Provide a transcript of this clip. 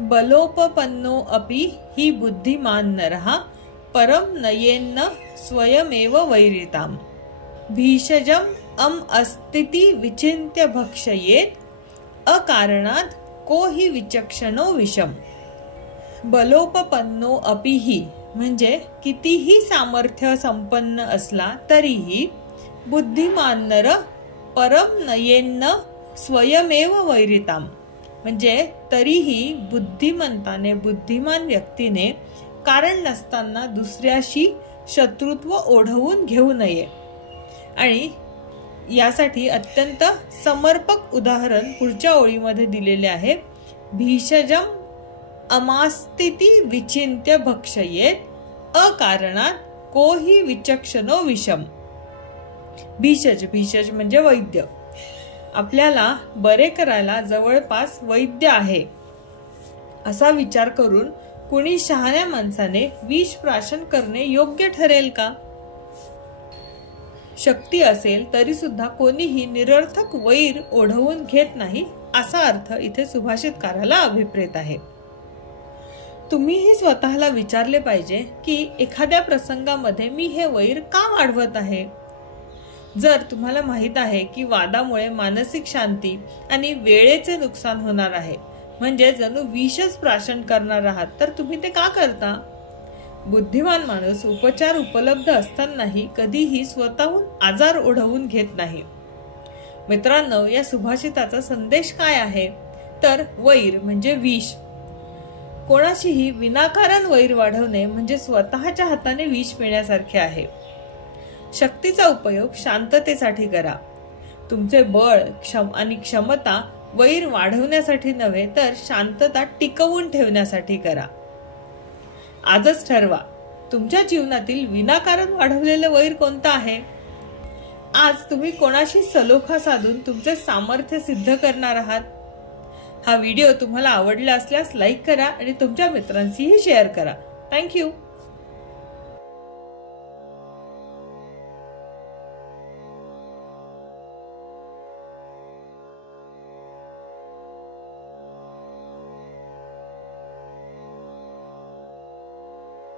बलोपपन्नो अपि हि बुद्धिमान नरः परम नयेन्न स्वयमेव वैरिताम। भीषजम अस्तिति विचिन्त्य भक्षयेत अकारणात् को हि विचक्षणो विषम। बलोपपन्नो अपि हि म्हणजे कितीही सामर्थ्य संपन्न असला तरीही बुद्धिमान नर परम नयेन्न स्वयमेव वैरिताम म्हणजे तरीही बुद्धिमंताने बुद्धिमान व्यक्तीने कारण नसताना दुसऱ्याशी शत्रुत्व ओढवून घेऊ नये। आणि यासाठी अत्यंत समर्पक उदाहरण पुढच्या ओळीमध्ये दिलेले आहे। भीषजम अमास्तिति विचिन्त्य भक्षयेत अकारणात् को हि विचक्षणो विषम। भीषज म्हणजे वैद्य। आपल्याला बरे करायला जवळपास वैद्य आहे असा विचार करून कुणी शहाण्या माणसाने विष प्राशन करणे योग्य ठरेल का? शक्ती असेल तरी सुद्धा कोणीही निरर्थक वैर ओढवून घेत नाही असा अर्थ इथे सुभाषितकाराला अभिप्रेत आहे। तुम्हीही स्वतःला विचारले पाहिजे की एखाद्या प्रसंगामध्ये मी हे वैर का वाढवत आहे? जर तुम्हाला माहित आहे की वादामुळे मानसिक शांती आणि वेळेचे नुकसान होणार आहे म्हणजे जणू विषच प्राशन करणार आहात तर तुम्ही ते का करता? बुद्धिमान माणूस उपचार उपलब्ध असतानाही कधीही स्वतःहून आजार ओढवून घेत नाही। मित्रांनो, या सुभाषिताचा संदेश काय आहे तर वैर म्हणजे विष। कोणाशीही विनाकारण वैर वाढवणे म्हणजे स्वतःच्या हाताने विष पिण्यासारखे आहे। शक्तीचा उपयोग शांततेसाठी करा। तुमचे बळ आणि क्षमता वैर वाढवण्यासाठी नव्हे तर शांतता टिकवून ठेवण्यासाठी करा। आजच ठरवा तुमच्या जीवनातील विनाकारण वाढवलेले वैर कोणता आहे? आज तुम्ही कोणाशी सलोखा साधून तुमचे सामर्थ्य सिद्ध करणार आहात? हा व्हिडिओ तुम्हाला आवडला असल्यास लाईक करा आणि तुमच्या मित्रांशीही शेअर करा। थँक्यू।